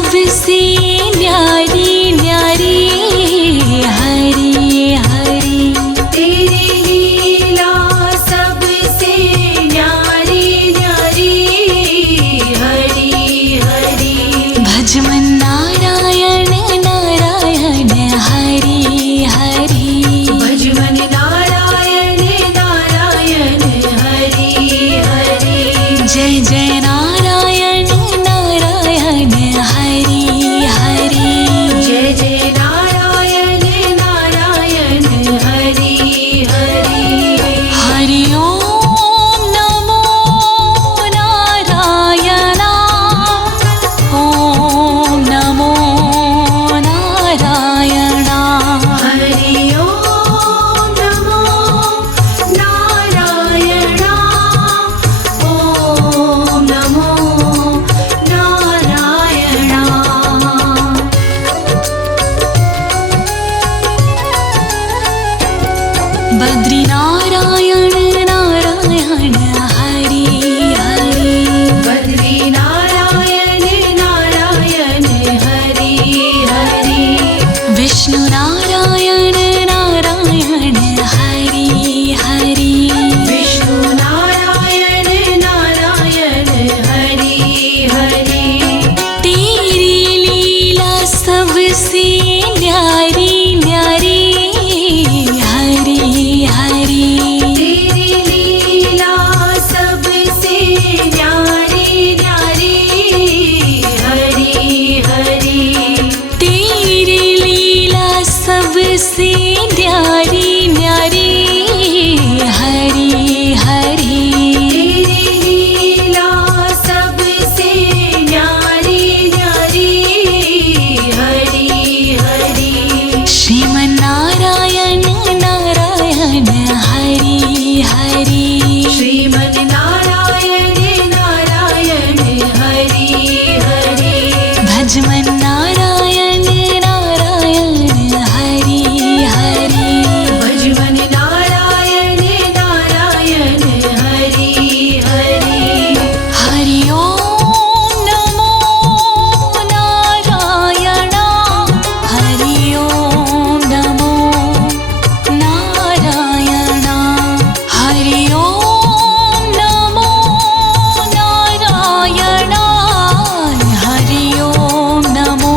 सबसे न्यारी न्यारी हरी हरी। तेरी लीला सबसे न्यारी न्यारी हरी हरी। भज मन नारायण नारायण हरी हरी। भज मन नारायण नारायण हरी हरी। जय जय नारायण नारायण हरी हरी। जय जय नारायण नारायण हरी हरी। हरि ओम नमो नारायण। ओम नमो नारायण। हरि ओम नमो नारायण। ओम नमो नारायण। बद्री नारायण नारायण हरि हरि। बद्री नारायण नारायण हरि हरि। विष्णु नारायण नारायण हरि हरि। विष्णु नारायण नारायण हरि हरि। तेरी लीला सबसे न्यारी न्यारी हरि हरि। तेरी लीला सबसे न्यारी न्यारी हरि हरि। तेरी लीला सबसे न्यारी न्यारी हरि हरि। तेरी लीला सबसे न्यारी न्यारी हरि हरि। श्रीमन नारायण नारायण हरि हरि। श्रीमन नारायण नारायण हरि हरि। भज मन नारायण नारायण हरि हरि। भज मन नारायण नारायण हरि हरि। हरि ओम नमो नारायण। हरि ओम नमो नारायण। हरि ओम नमो नारायण। हरि ओम नमो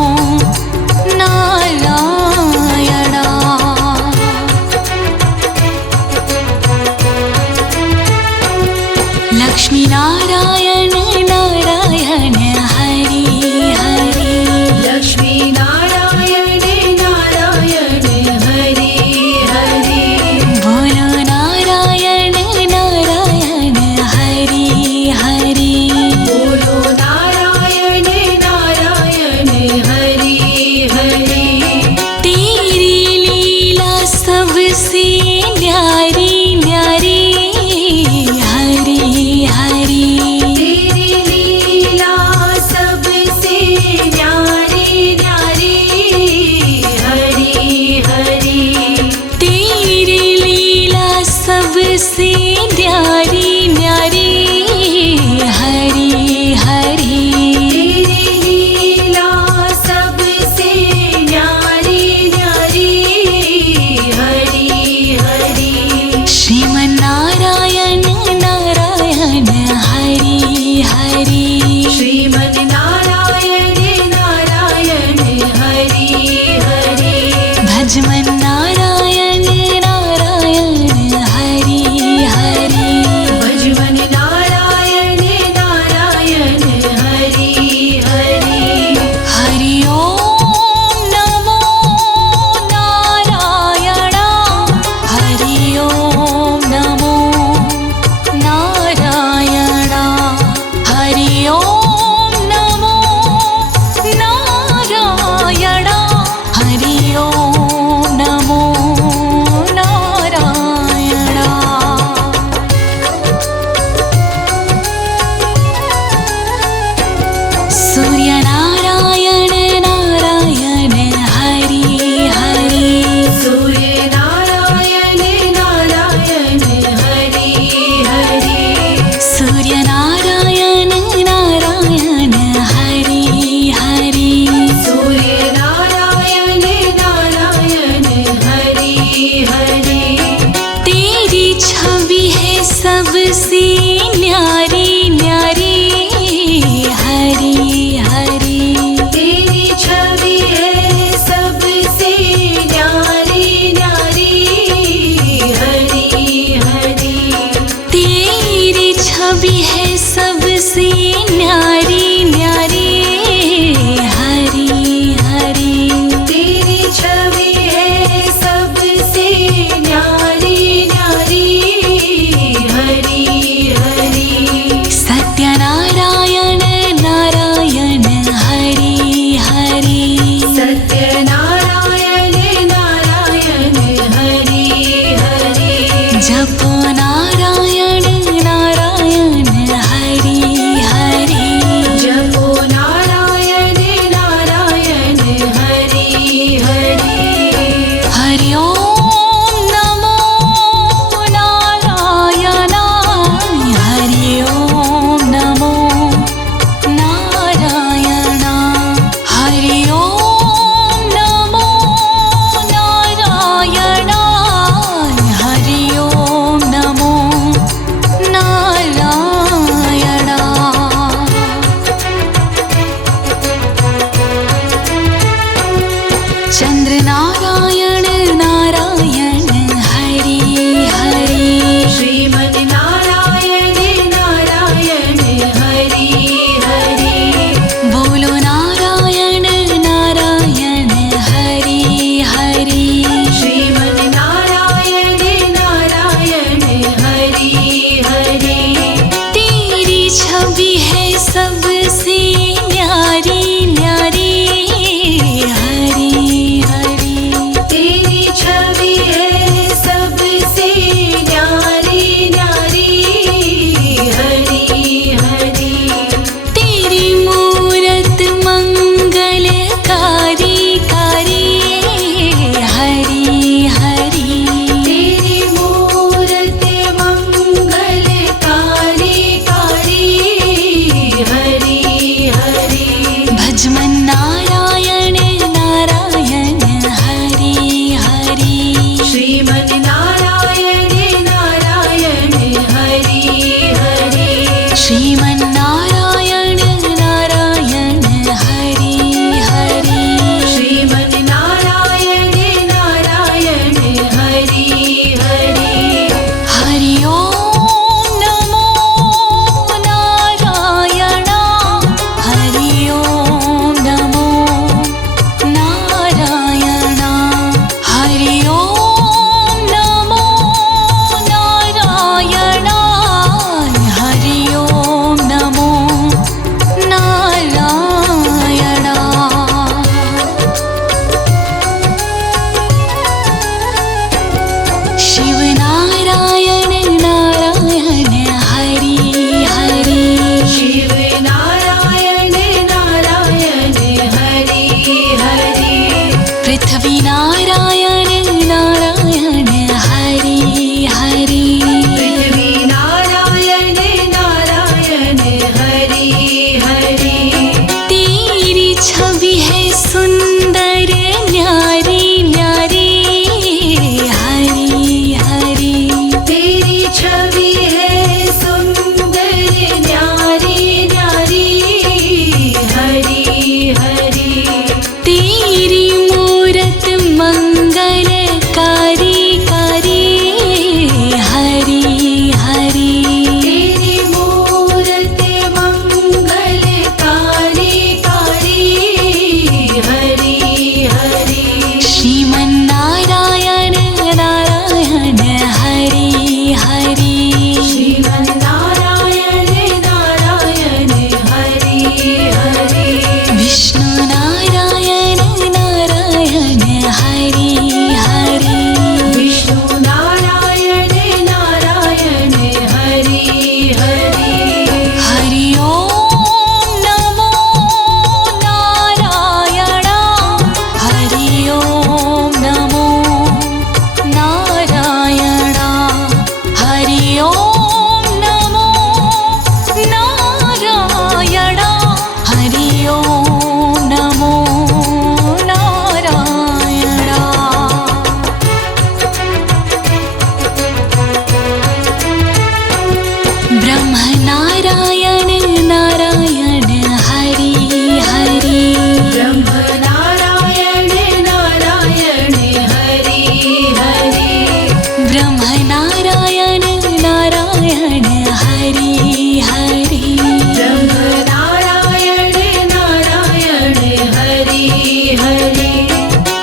हरि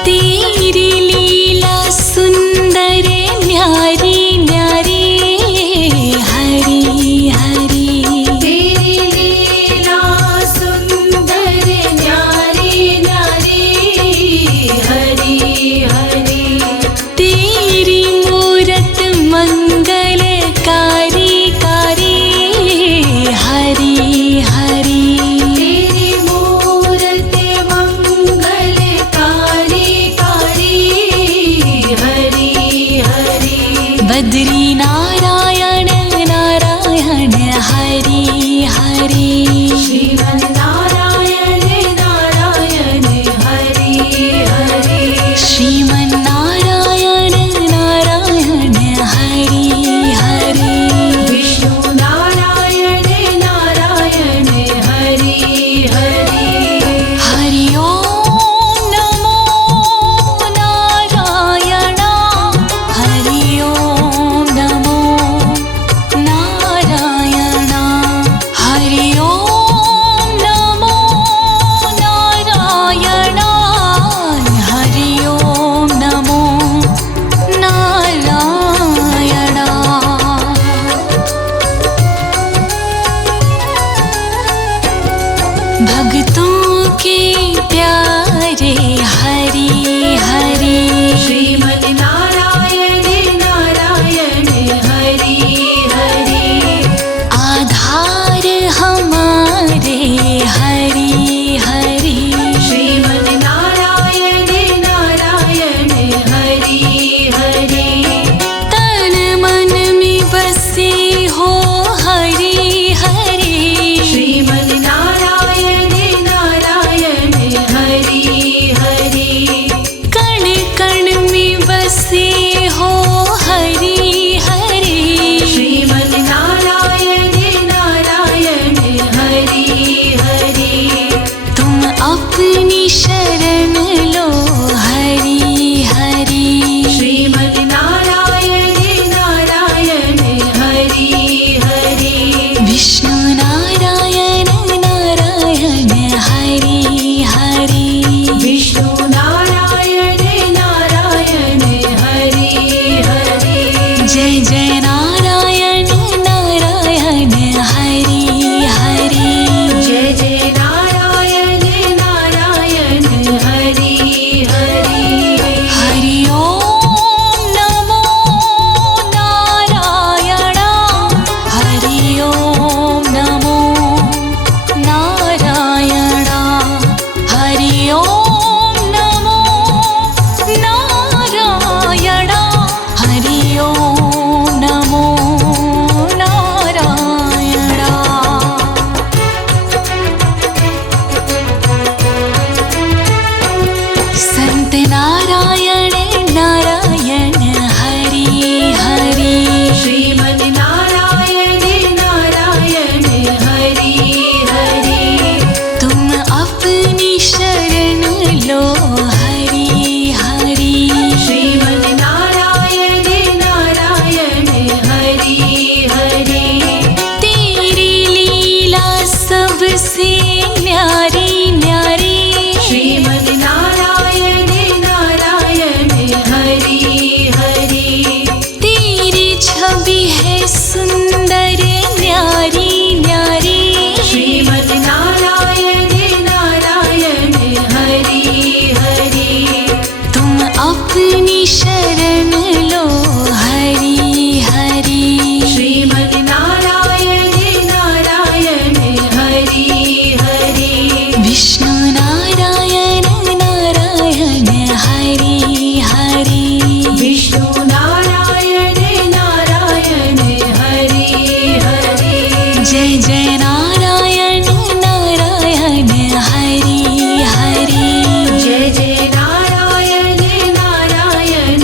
तेरी लीला सुंदर न्यारी न्यारी हरि हरि तेरी लीला सुंदर न्यारी न्यारी हरि हरि तेरी मूरत मंगलकारी कारी हरि हरि तेरी मूरत मंगलकारी कारी हरि हरि बद्री नारायण नारायण हरि हरि श्रीमन्नारायण नारायण हरि हरि श्रीमन्नारायण नारायण हरि हरि विष्णु नारायण नारायण हरि हरि हरि ओम नमो नारायण हरि ओम नमो नारायण हरि ओम नमो नारायण हरि ओम नमो नारायण भक्तों के प्यारे हरि हरि श्रीमन्नारायण नारायण हरि हरि आधार हमारे हरि हरि श्रीमन्नारायण नारायण हरि हरि तन मन में बसे हो हरि हरि श्रीमन्नारायण नारायण हरि हरि कण कण में बसे हो हरि हरि श्रीमन्नारायण नारायण हरि हरि तुम अपनी शरण लो हरि हरि श्रीमन्नारायण नारायण हरि हरि विष्णु नारायण नारायण हरि हरि विष्णु नारायण नारायण हरि हरि जय जय नारायण नारायण हरि हरि जय जय नारायण नारायण हरि हरि हरि ओम नमो नारायण हरि ओम नमो नारायण हरि ओम नमो नारायण हरि ओम नमो नारायण संत नारायण नारायण हरि हरि श्रीमन्नारायण नारायण हरि हरि तुम अपनी शरण लो हरि हरि श्रीमन्नारायण नारायण हरि हरि तेरी लीला सबसे न्यारी न्यारी श्रीमन्नारायण नारायण हरि हरि तेरी छवि है सुंदर न्यारी न्यारी श्रीमन्नारायण नारायण हरि हरि तुम अपनी शरण लो हरि हरि श्रीमन्नारायण नारायण हरि हरि विष्णु नारायण नारायण हरि हरि विष्णु नारायण नारायण हरि हरि जय जय नारायण नारायण हरि हरि जय जय नारायण नारायण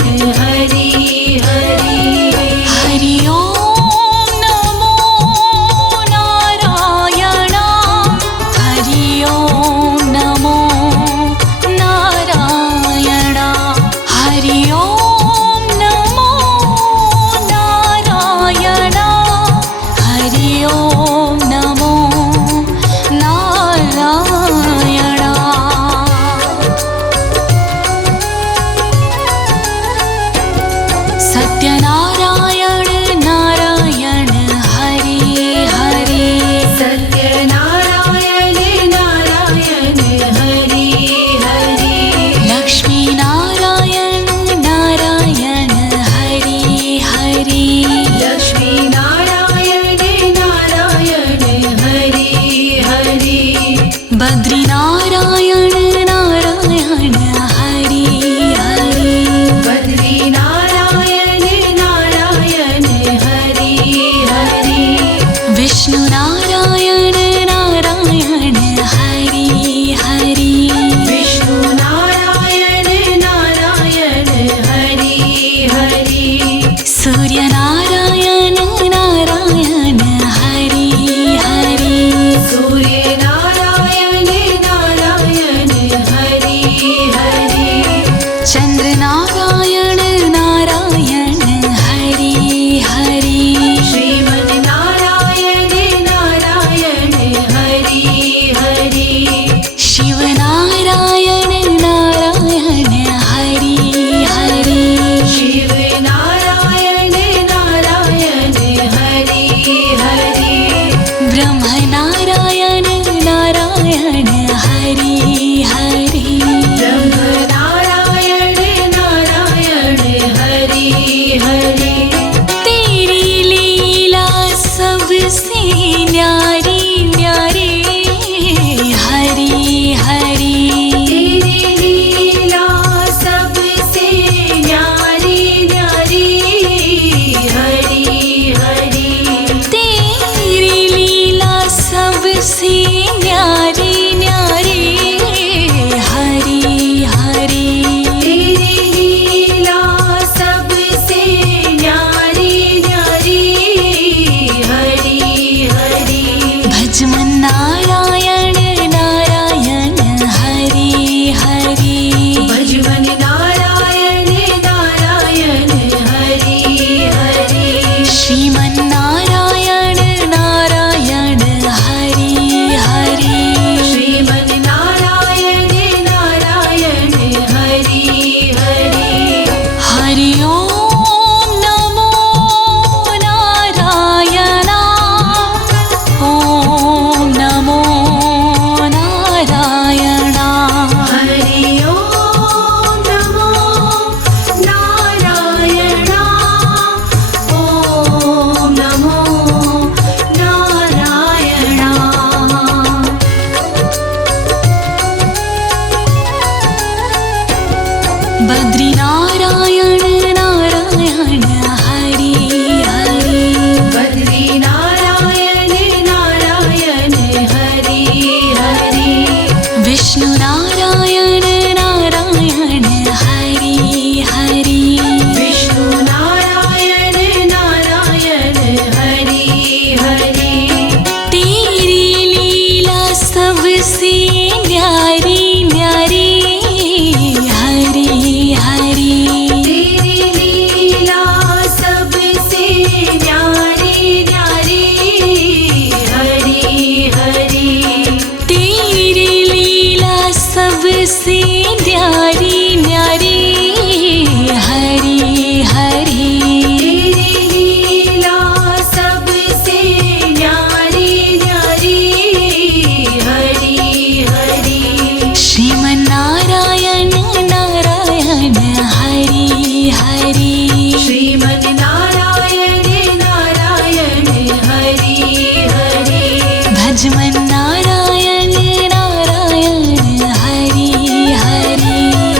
बद्री नारायण नारायण हरि हरि बद्री नारायण नारायण हरि हरि विष्णु नारायण नारायण हरि हरि विष्णु नारायण नारायण हरि हरि तेरी लीला सबसे न्यारी न्यारी हरि हरि तेरी लीला सबसे न्यारी न्यारी हरि हरि तेरी लीला सबसे न्यारी न्यारी हरि हरि तेरी लीला सबसे न्यारी न्यारी हरि हरि श्रीमन्नारायण नारायण हरि हरि श्रीमन् नारायण नारायण हरि हरि भजमन्नारायण नारायण हरि हरि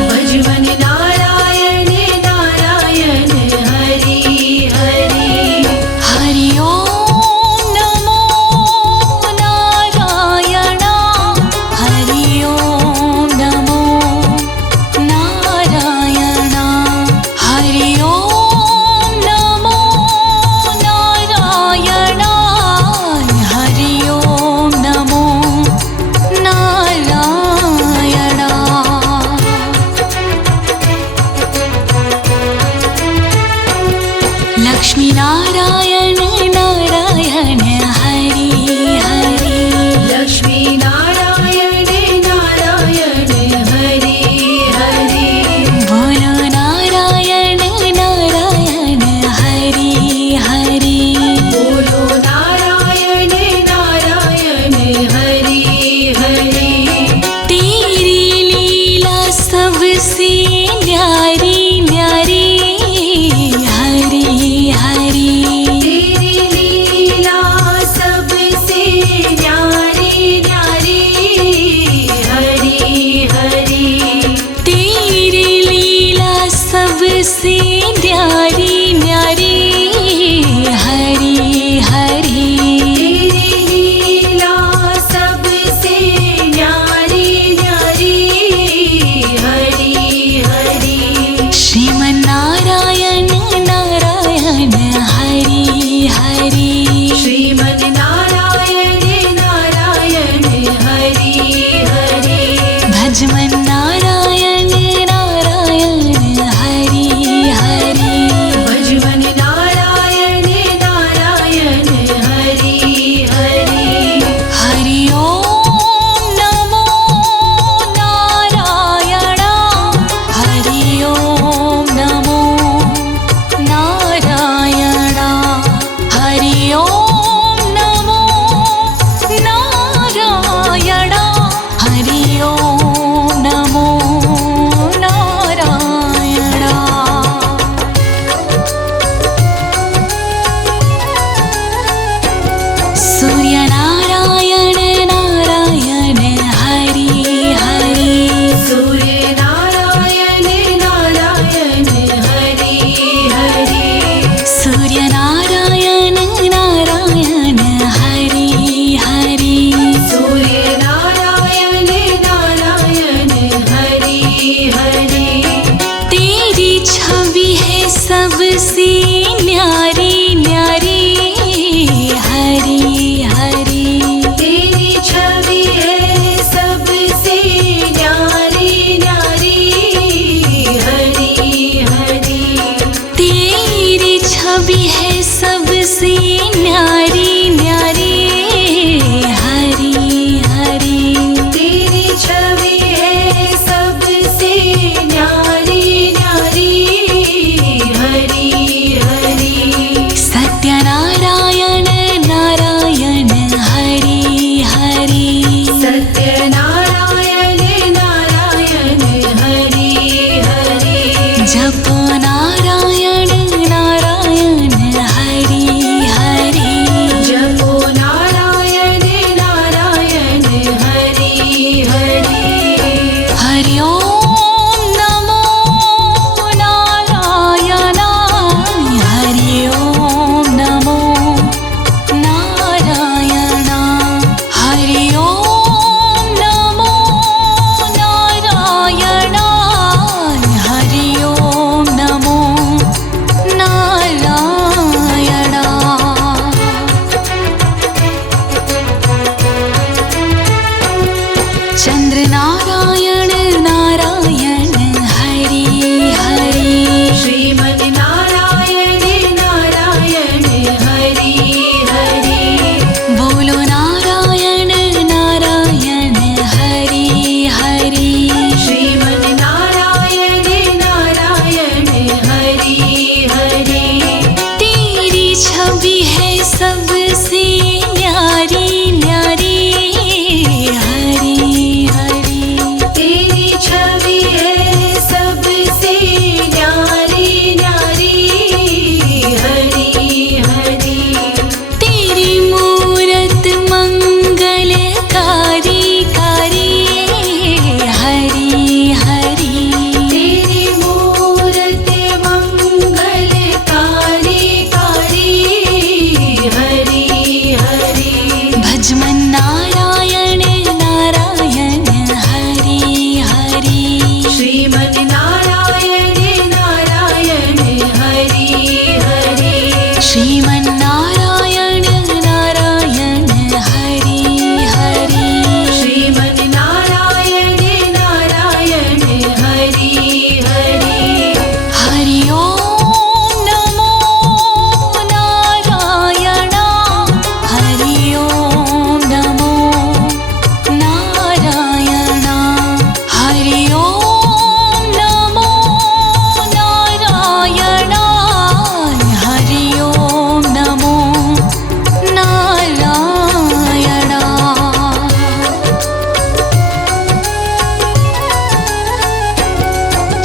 भजमन् नारायण नारायण हरि हरि हरि ओम नमो नारायण हरि ओम नमो नारायण हरि ओम नमो नारायण हरि ओम नमो नारायण लक्ष्मी नारायण नारायण हरि हरि लक्ष्मी नारायण नारायण हरि हरि बोलो नारायण नारायण हरि हरि बोलो नारायण नारायण हरि हरि तेरी लीला सबसे न्यारी न्यारी हरि हरि तेरी लीला सबसे न्यारी न्यारी हरि हरि तेरी लीला सबसे न्यारी न्यारी हरि हरि तेरी लीला सबसे न्यारी न्यारी हरि हरि श्रीमन्नारायण नारायण हरि हरि श्रीमन् नारायण नारायण हरि हरि भजमन्नारायण नारायण हरि हरि भजमन् नारायण नारायण हरि हरि हरि ओम नमो नारायण हरि ओम नमो नारायण हरि ओम नमो नारायण हरि ओम नमो नारायण सूर्यनारायण नारायण हरि हरि सूर्य नारायण नारायण हरि हरि सूर्यनारायण नारायण हरि हरि सूर्य नारायण नारायण हरि हरि तेरी छवि है सबसे न्यारी न्यारी हरि हरि तेरी छवि है सबसे न्यारी न्यारी हरि हरि तेरी छवि है सबसे न्यारी न्यारी हरि हरि तेरी छवि है सबसे न्यारी न्यारी हरि हरि श्रीमन् नारायण नारायण हरि हरि श्रीमन्नारायण नारायण हरि हरि श्रीमन् नारायण नारायण हरि हरि हरि ओम नमो नारायण हरि ओम नमो नारायण हरि ओम नमो नारायण हरि ओम नमो नारायण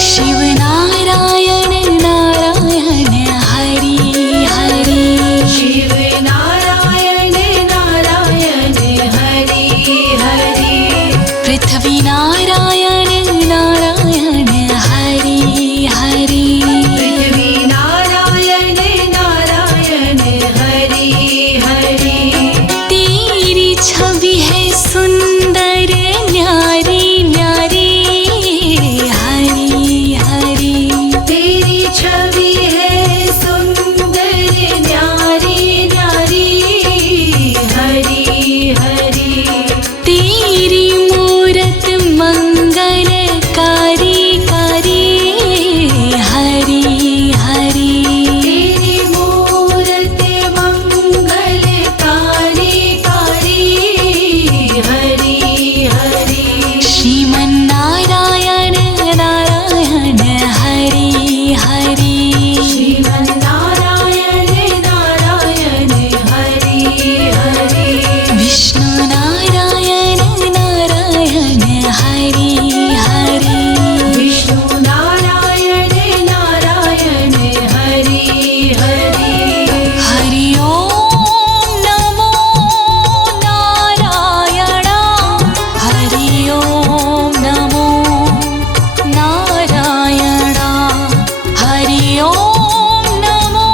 शिव नारायण नारायण हरि हरि शिव नारायण नारायण हरि हरि पृथ्वी नारायण नारायण हरि हरि पृथ्वी नारायण नारायण हरि हरि तेरी छवि है सुंदर न्यारी न्यारी हरि हरि तेरी छवि है सुंदर न्यारी न्यारी हरि हरि तेरी मूरत मंगलकारी कारी हरि हरि तेरी मूरत मंगलकारी कारी हरि हरि श्रीमन्नारायण नारायण हरि हरि श्रीमन् नारायण नारायण हरि हरि विष्णु नारायण नारायण हरि हरि विष्णु नारायण नारायण हरि हरि हरि ओम नमो नारायण हरि ओम नमो नारायण हरि ओम नमो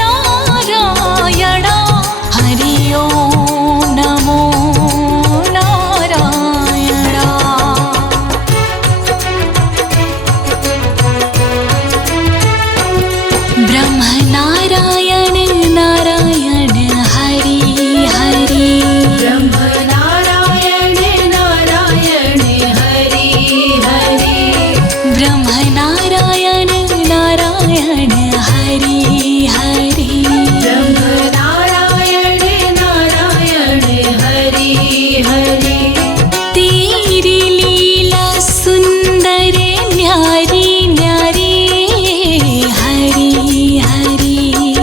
नारायण हरि ओम नमो नारायण ब्रह्म नारायण नारायण हरि हरि ब्रह्म नारायण नारायण हरि हरि ब्रह्म नारायण नारायण हरि हरि ब्रह्म नारायण नारायण हरि हरि तेरी लीला सुंदर न्यारी न्यारी हरि हरि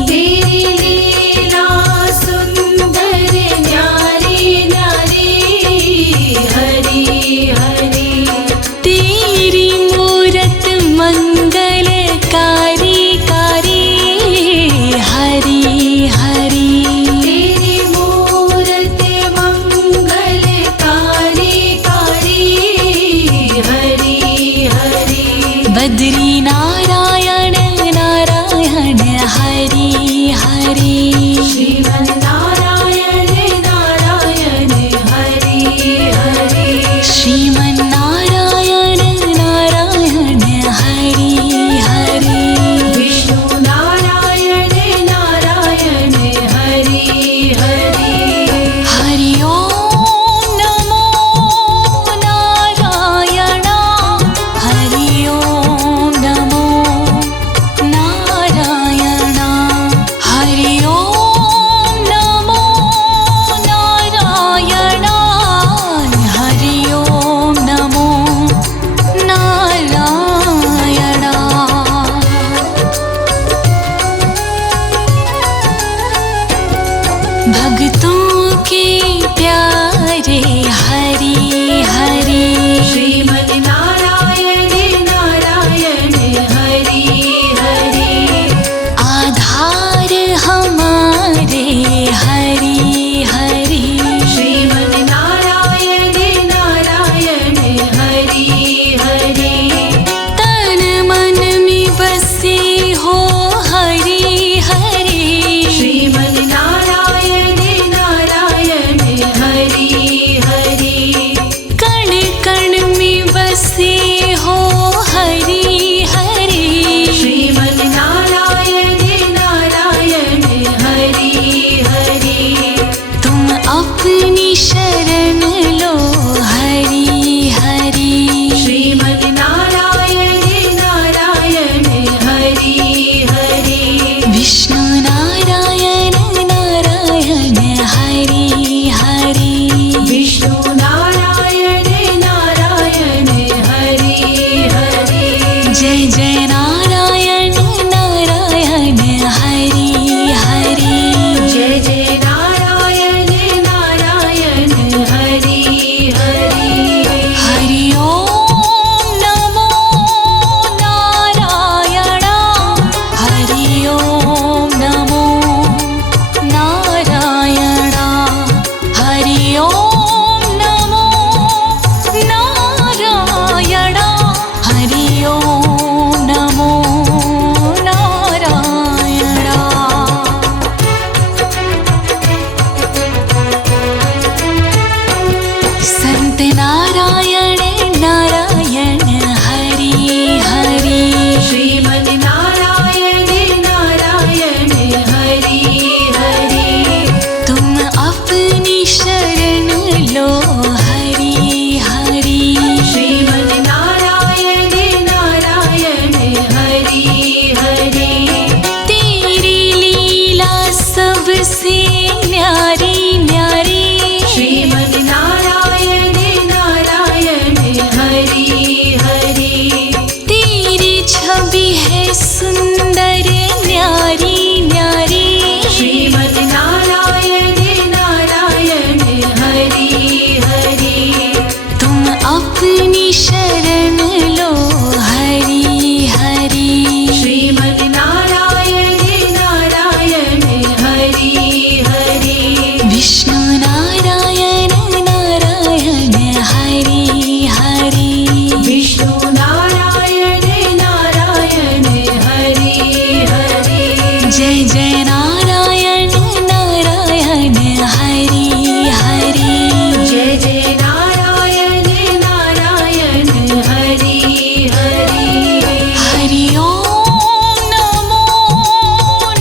तेरी लीला सुंदर न्यारी न्यारी हरि हरि तेरी मूरत मंगलकारी कारी हरि हरि तेरी मूरत मंगलकारी कारी हरि हरि बद्री नारायण नारायण हरि हरि श्रीमन् नारायण नारायण हरि हरि श्रीमन्नारायण नारायण हरि हरि विष्णु नारायण नारायण हरि हरि हरि ओम नमो नारायण हरि ओम नमो नारायण हरि ओम सबसे न्यारी न्यारी श्रीमन नारायण नारायण हरि हरि तेरी छवि है सुंदर न्यारी न्यारी श्रीमन नारायण नारायण हरि हरि तुम अपनी शरण लो हरि हरि श्रीमन नारायण नारायण हरि हरि विष्णु नारायण नारायण हरि हरि विष्णु नारायण नारायण हरि हरि जय जय नारायण नारायण हरि हरि जय जय नारायण नारायण हरि हरि हरि ओम नमो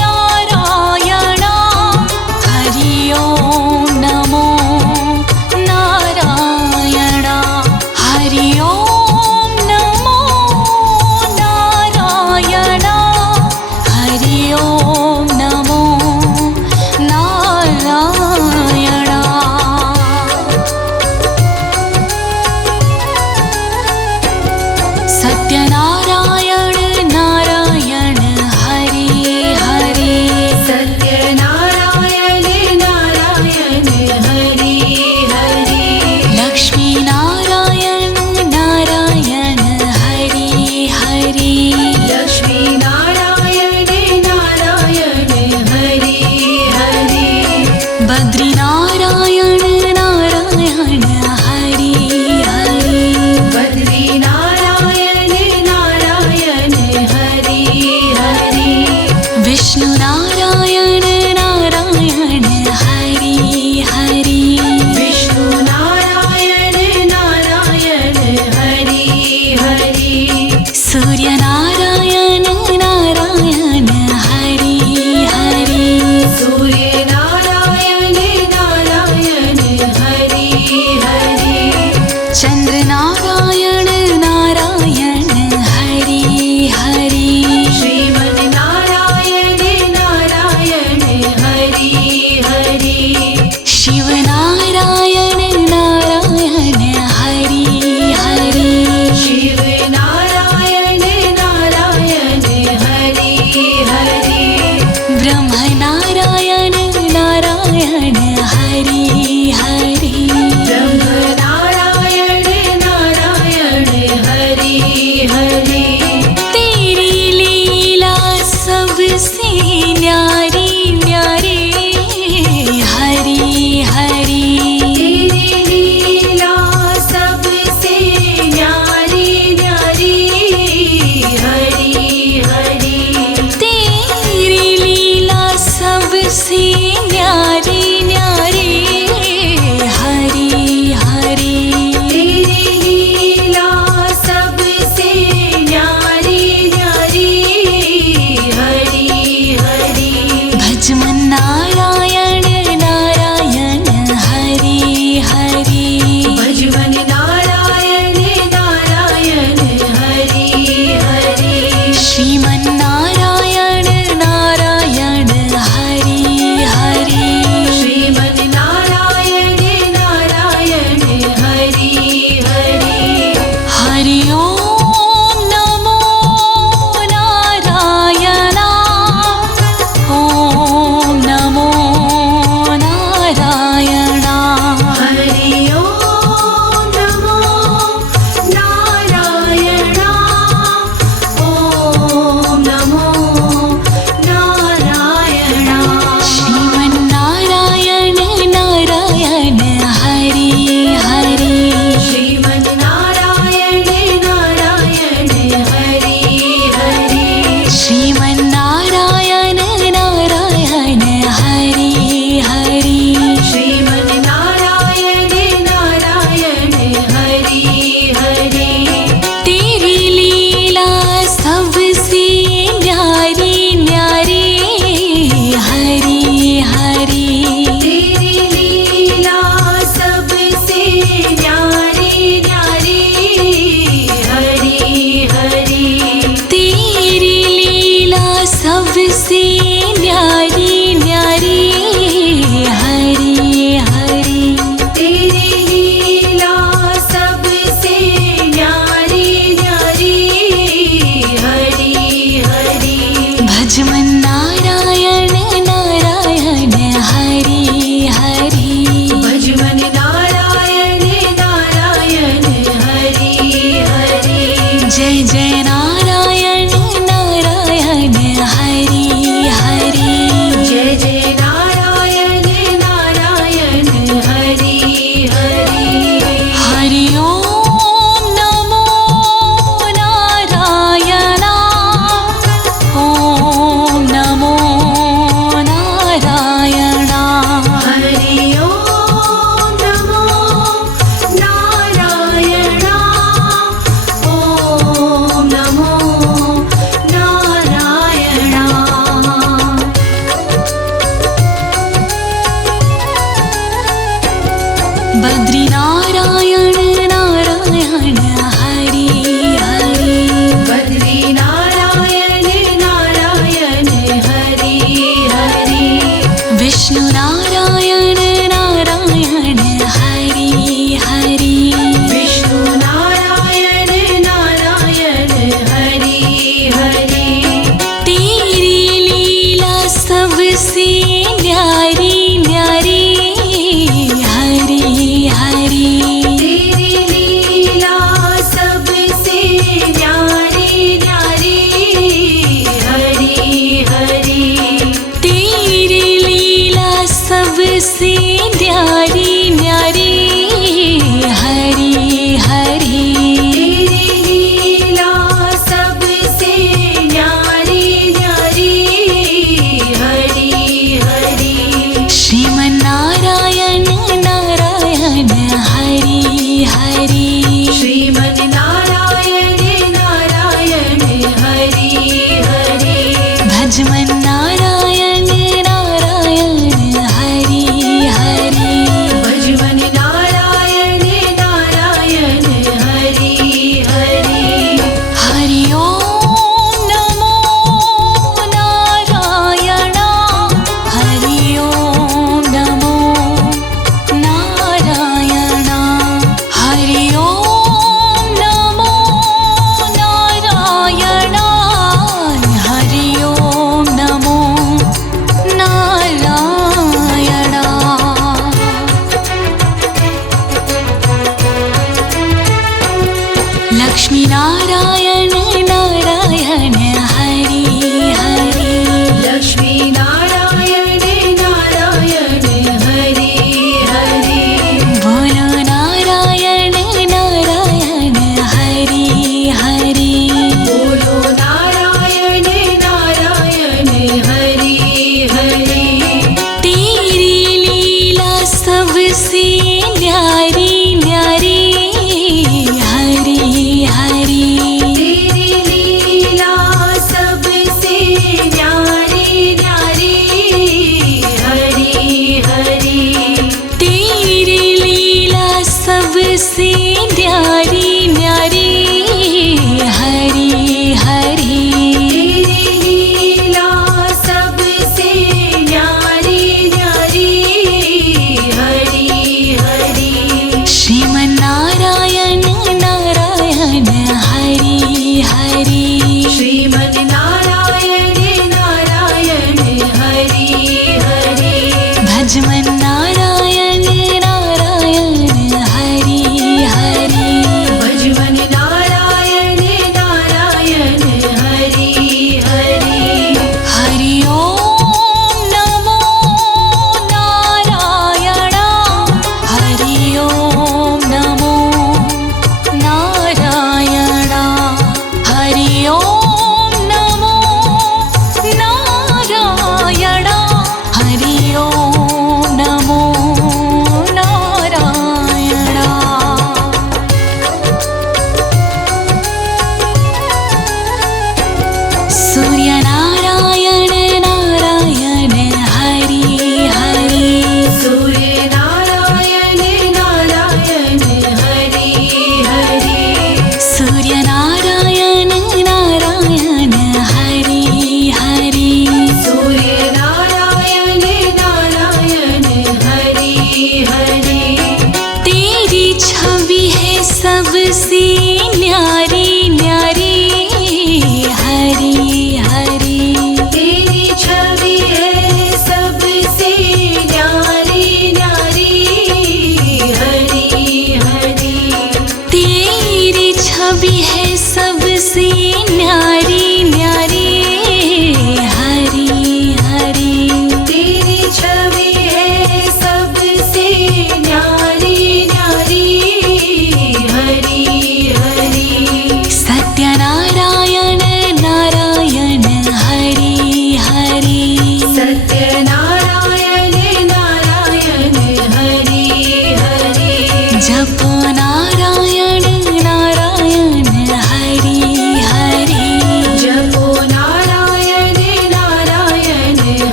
नारायण हरि ओम नमो नारायण हरि ओम नमो नारायण हरि ओम नमो नारायण सत्यनारायण नारायण हरि हरि सत्यनारायण नारायण हरि हरि लक्ष्मी नारायण नारायण हरि हरि लक्ष्मी नारायण नारायण हरि हरि बद्री नारायण नारायण हरि हरि बद्री नारायण नारायण हरि हरि विष्णु नारायण नारायण हरि हरि विष्णु नारायण नारायण हरि हरि सूर्य नारायण नारायण हरि हरि सूर्य नारायण नारायण हरि हरि चंद्र नारायण नारायण हरि हरि श्रीमन नारायण नारायण हरि हरि शिव नारायण नारायण हरि हरि शिव नारायण नारायण हरि हरि ब्रह्म नारायण नारायण हरि हरि ब्रह्म नारायण नारायण हरि हरि तेरी लीला सबसे न्यारी न्यारी हरि हरि तेरी लीला सबसे न्यारी न्यारी हरि हरि तेरी लीला सबसे न्यारी न्यारी हरि हरि तेरी लीला सबसे न्यारी न्यारी हरि हरि भजमन नारायण नारायण हरि हरि भजवन नारायण नारायण हरि हरि श्रीमन नारायण नारायण हरि हरि भजमन नारायण नारायण हरि हरि भजमन नारायण नारायण हरि हरि जय जय नारायण नारायण हरि हरि जय जय नारायण नारायण हरि हरि हरि ओम नमो नारायण ओम नमो नारायण हरि ओम नमो नारायण ओम नमो नारायण बद्री नारायण नारायण हरि हरि बद्री नारायण नारायण हरि हरि विष्णु नारायण नारायण हरि हरि विष्णु नारायण नारायण हरि हरि तेरी लीला सबसे न्यारी न्यारी हरि हरि तेरी लीला सबसे न्यारी न्यारी हरि हरि तेरी लीला सबसे न्यारी न्यारी हरि हरि तेरी लीला सबसे न्यारी न्यारी हरि हरि श्रीमन नारायण नारायण हरि हरि श्रीमन नारायण नारायण हरि हरि भजमन नारायण नारायण हरि हरि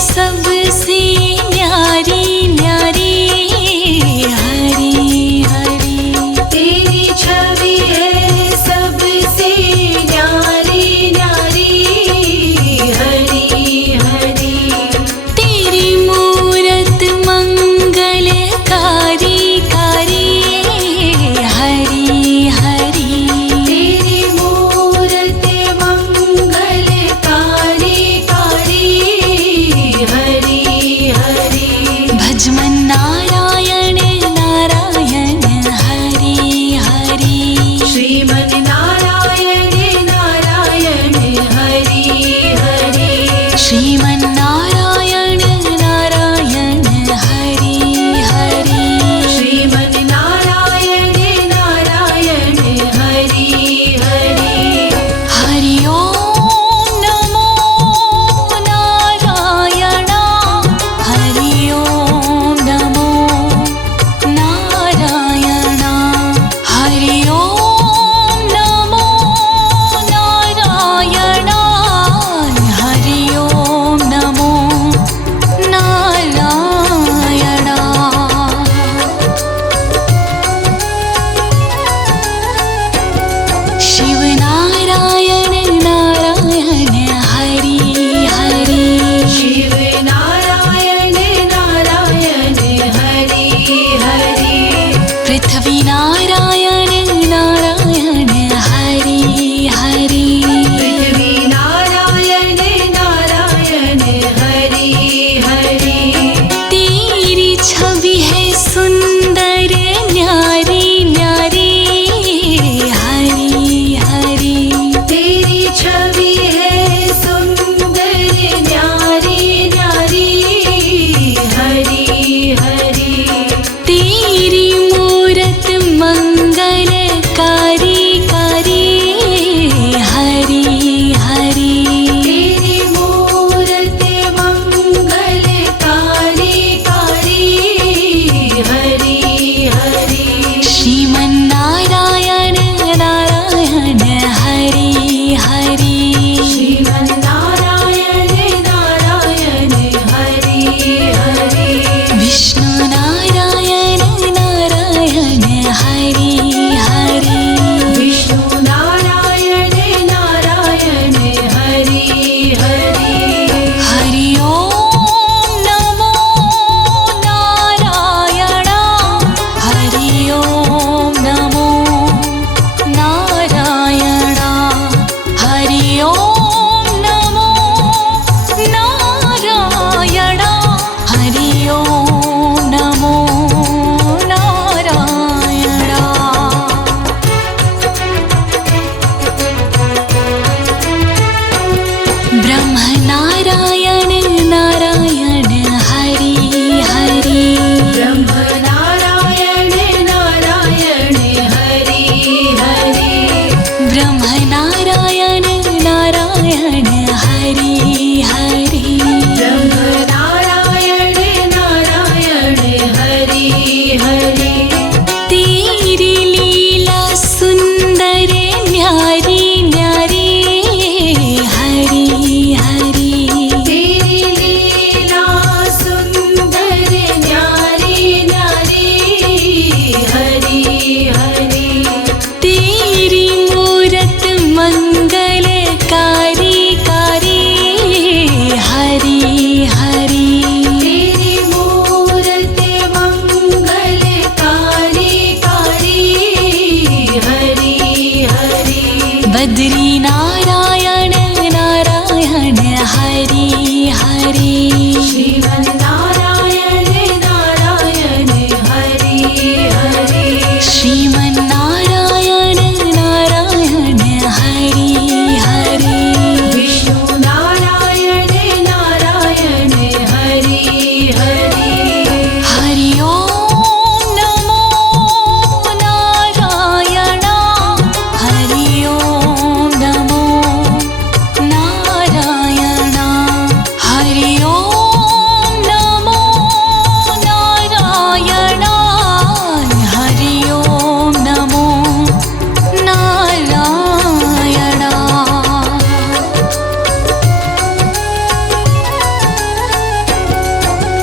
सबसे न्यारी न्यारी हरी हरी। तेरी छवि है सबसे न्यारी न्यारी हरी हरी। तेरी मूरत मंगलकारी कारी हरी हरी। तेरी मूरत मंगलकारी कारी हरी हरी। भजमन नारायण नारायण हरी हरी। श्रीमन नारायण नारायण हरि हरि। श्रीमन नारायण नारायण हरी हरी। श्रीमन नारायण नारायण हरि हरि। हरि ओम नमो नारायण। हरि ओम नमो नारायण। हरि ओम नमो नारायण। हरि ओम नमो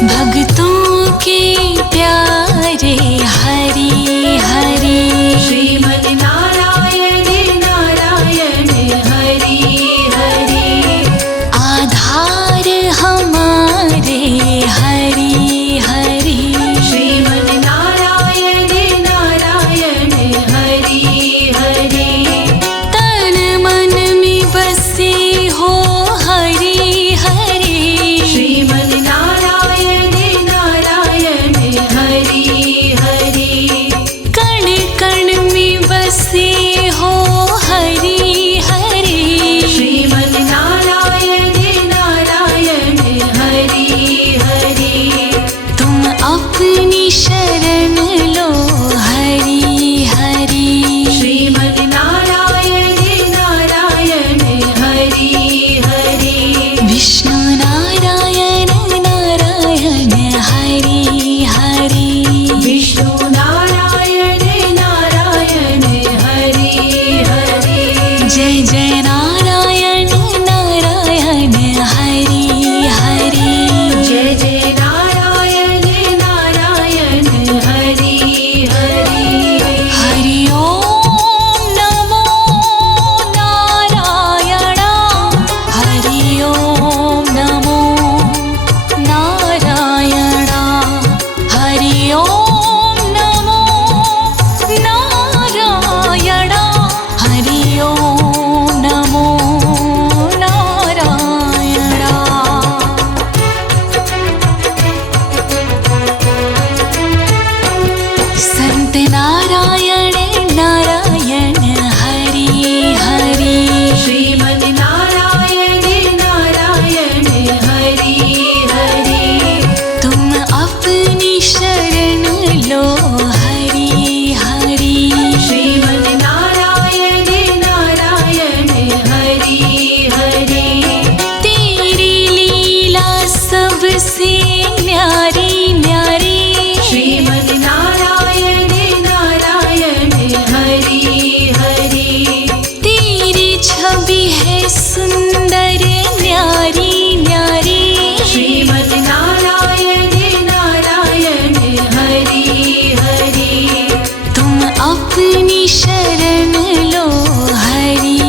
भक्तों के प्यारे हरि हरि श्रीमन नारायण नारायण हरि हरि आधार हमारे हरि हरि श्रीमन नारायण नारायण हरि हरि तन मन में बसे हो हरि हरि श्रीमन नारायण नारायण हरि हरि कण कण में बसे हो हरि हरि श्रीमन नारायण नारायण हरि हरि तुम अपनी शरण लो हरि हरि श्रीमन नारायण नारायण हरि हरि विष्णु नारायण नारायण हरि हरि विष्णु नारायण नारायण हरि हरि जय जय नारायण नारायण हरि हरि जय जय नारायण नारायण हरि हरि हरि ओम नमो नारायण हरि ओम नमो नारायण हरि ओम नमो नारायण हरि ओम नमो नारायण संत नारायण नारायण हरि हरि श्रीमन नारायण नारायण हरि हरि तुम अपनी शरण लो हरि हरि श्रीमन नारायण नारायण हरि हरि तेरी लीला सबसे न्यारी न्यारी श्रीमन नारायण नारायण हरि हरि तेरी छवि है सुंदर न्यारी न्यारी श्रीमन नारायण नारायण हरि हरि तुम अपनी शरण लो हरि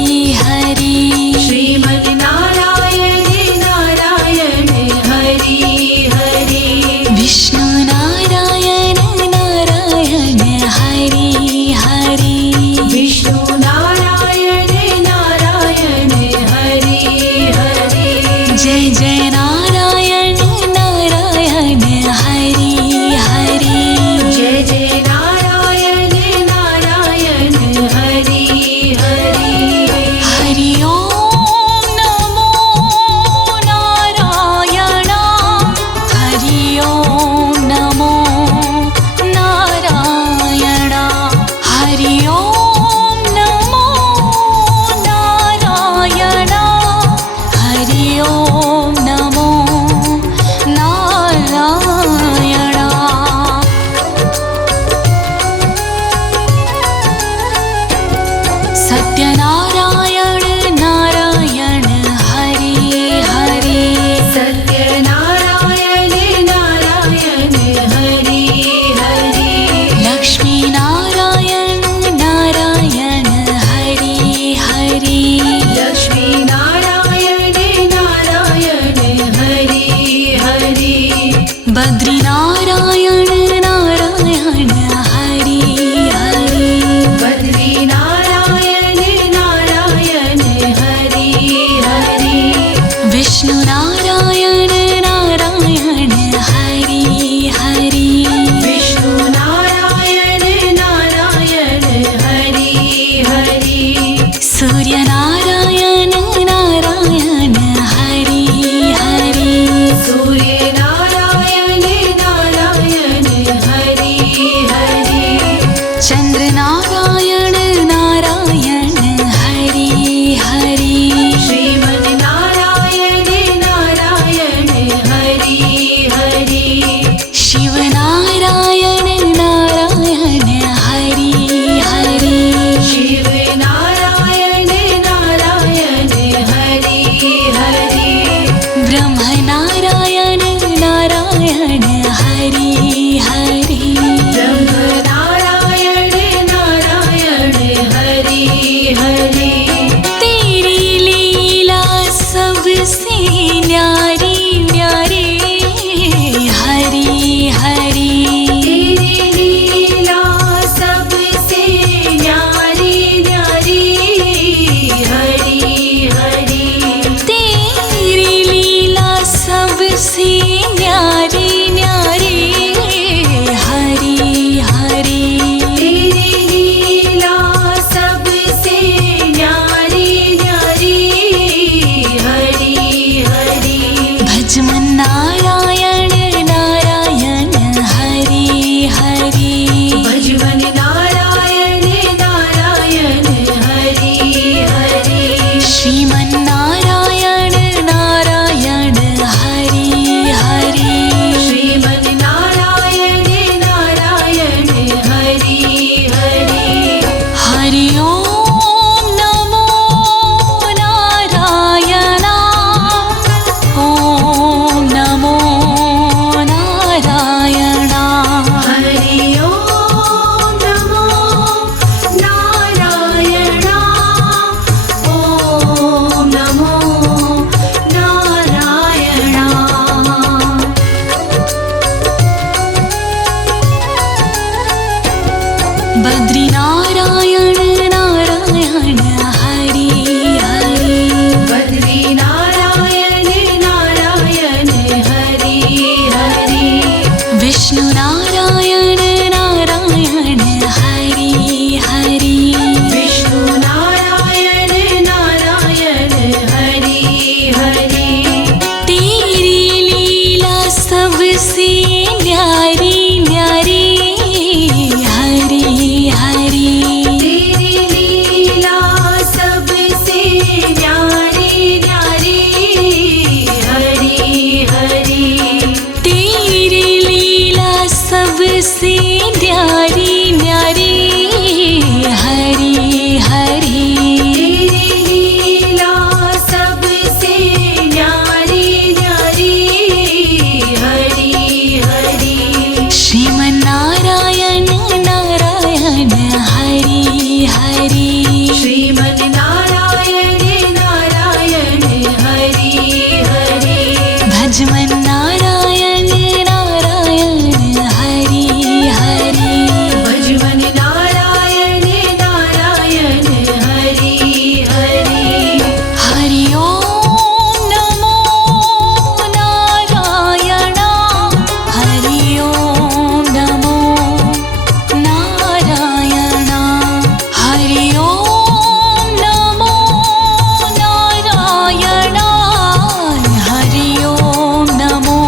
हरि श्रीमन नारायण नारायण हरि हरि विष्णु नारायण नारायण हरि हरि विष्णु नारायण नारायण हरि हरि जय जय नारायण नारायण हरि हरि जय जय नारायण नारायण हरि हरि हरि ओम नमो नारायण हरि ओम नमो नारायण हरि ओम नमो नारायण हरि ओम नमो नारायण सत्यनारायण नारायण हरि हरि सत्यनारायण नारायण हरि हरि लक्ष्मी नारायण नारायण हरि हरि लक्ष्मी नारायण नारायण हरि हरि बद्री नारायण नारायण हरि हरि बद्री नारायण नारायण हरि हरि विष्णु नारायण नारायण हरि हरि विष्णु नारायण नारायण हरि हरि सूर्य नारायण नारायण हरि हरि सूर्य नारायण नारायण सबसे न्यारी न्यारी हरि हरि तेरी लीला सबसे न्यारी न्यारी हरि हरि भजमन नारायण नारायण हरि हरि भजमन नारायण नारायण हरि हरि श्रीमन नारायण नारायण हरि हरि श्रीमन नारायण नारायण हरि हरि हरि ओम नमो नारायण ओम नमो नारायण हरि ओम नमो नारायण ओम नमो नारायण बद्री नारायण नारायण हरि हरि बद्री नारायण नारायण हरि हरि विष्णु नारायण नारायण हरि हरि विष्णु नारायण नारायण हरि हरि तेरी लीला सबसे न्यारी न्यारी हरि हरि तेरी लीला सबसे न्यारी न्यारी हरि हरि तेरी लीला सबसे न्यारी न्यारी हरि हरि तेरी लीला सबसे न्यारी न्यारी हरि हरि श्रीमन नारायण नारायण हरि हरि श्रीमन नारायण नारायण हरि हरि भजमन नारायण नारायण हरि हरि भजमन नारायण नारायण हरि हरि हरि ओम नमो नारायण हरि ओम नमो नारायण हरि ओम नमो नारायण हरि ओम नमो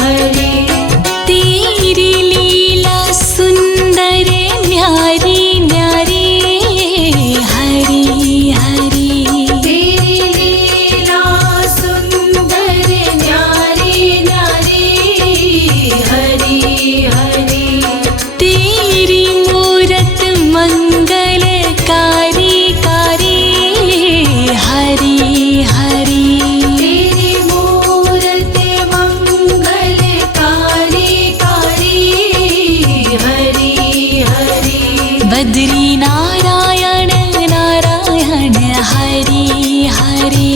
हरि तेरी लीला सुंदर न्यारी न्यारी हरि हरि तेरी लीला सुंदर न्यारी न्यारी हरि हरि तेरी मूरत मंगलकारी कारी हरि हरि तेरी मूरत मंगलकारी कारी हरि हरि बद्री नारायण नारायण हरि हरि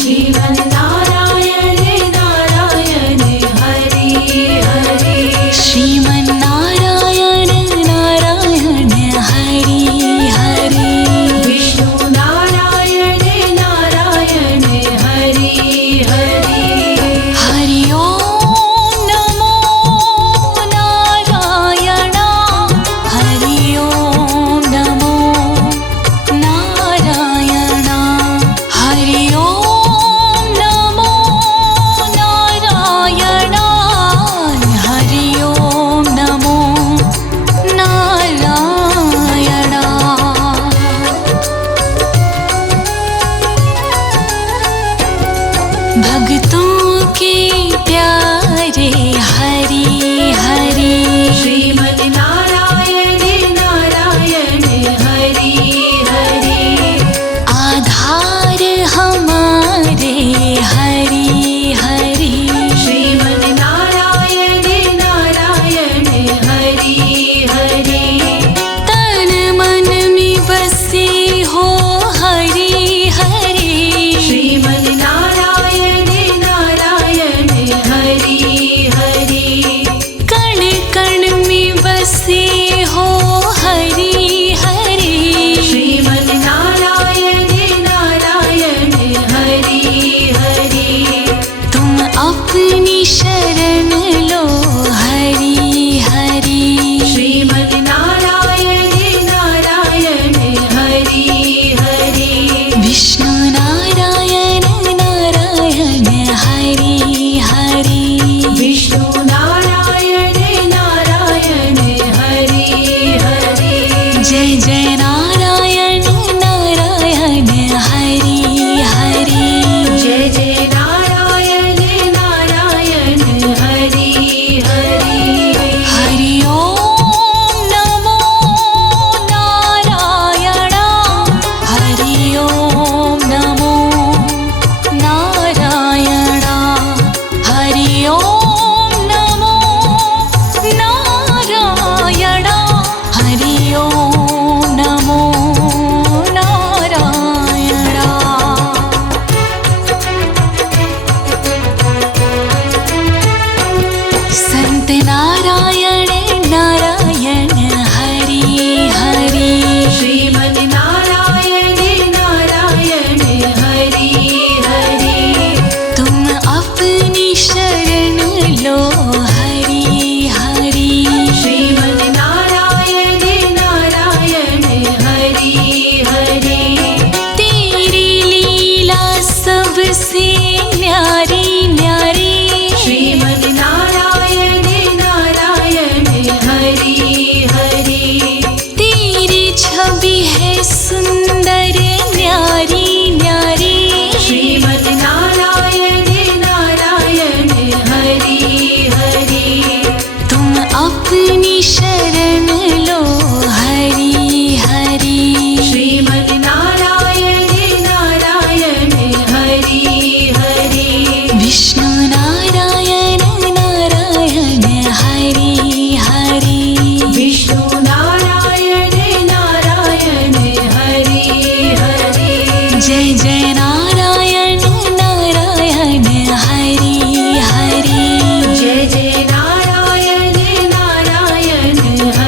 श्रीमन नारायण नारायण हरि हरि श्रीमन नारायण नारायण हरि हरि विष्णु नारायण नारायण हरि हरि हरि ओम नमो नारायण हरि ओम नमो नारायण हरि ओम नमो नारायण हरि ओम नमो नारायण भक्तों के प्यारे हरि हरि श्रीमन नारायण नारायण हरि हरि आधार हमारे हरि हरि श्रीमन नारायण नारायण हरि हरि तन मन में बसे हो हरि हरि श्रीमन नारायण नारायण हरि हरि कण कण में बसे हो हरि हरि श्रीमन नारायण नारायण हरि हरि तुम अपनी शरण लो हरि हरि श्रीमन नारायण नारायण हरि हरि विष्णु नारायण नारायण हरि हरि विष्णु नारायण नारायण हरि हरि जय जय नारायण नारायण हरि हरि जय जय नारायण नारायण हरि हरि हरि ओम नमो नारायण हरि ओम नमो नारायण हरि ओम नमो नारायण हरि ओम नमो नारायण संत नारायण नारायण हरि हरि श्रीमन नारायण नारायण हरि हरि तुम अपनी शरण लो हरि हरि श्रीमन नारायण नारायण हरि हरि तेरी लीला सबसे न्यारी न्यारी श्रीमन नारायण नारायण हरि हरि तेरी छवि है सुंदर न्यारी न्यारी श्रीमन नारायण नारायण हरि हरि तुम अपनी शरण लो हरि हरि श्रीमन नारायण नारायण हरि हरि विष्णु नारायण नारायण हरि हरि विष्णु नारायण नारायण हरि हरि जय जय नारायण नारायण हरि हरि जय जय नारायण नारायण हरि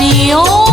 हरि ओम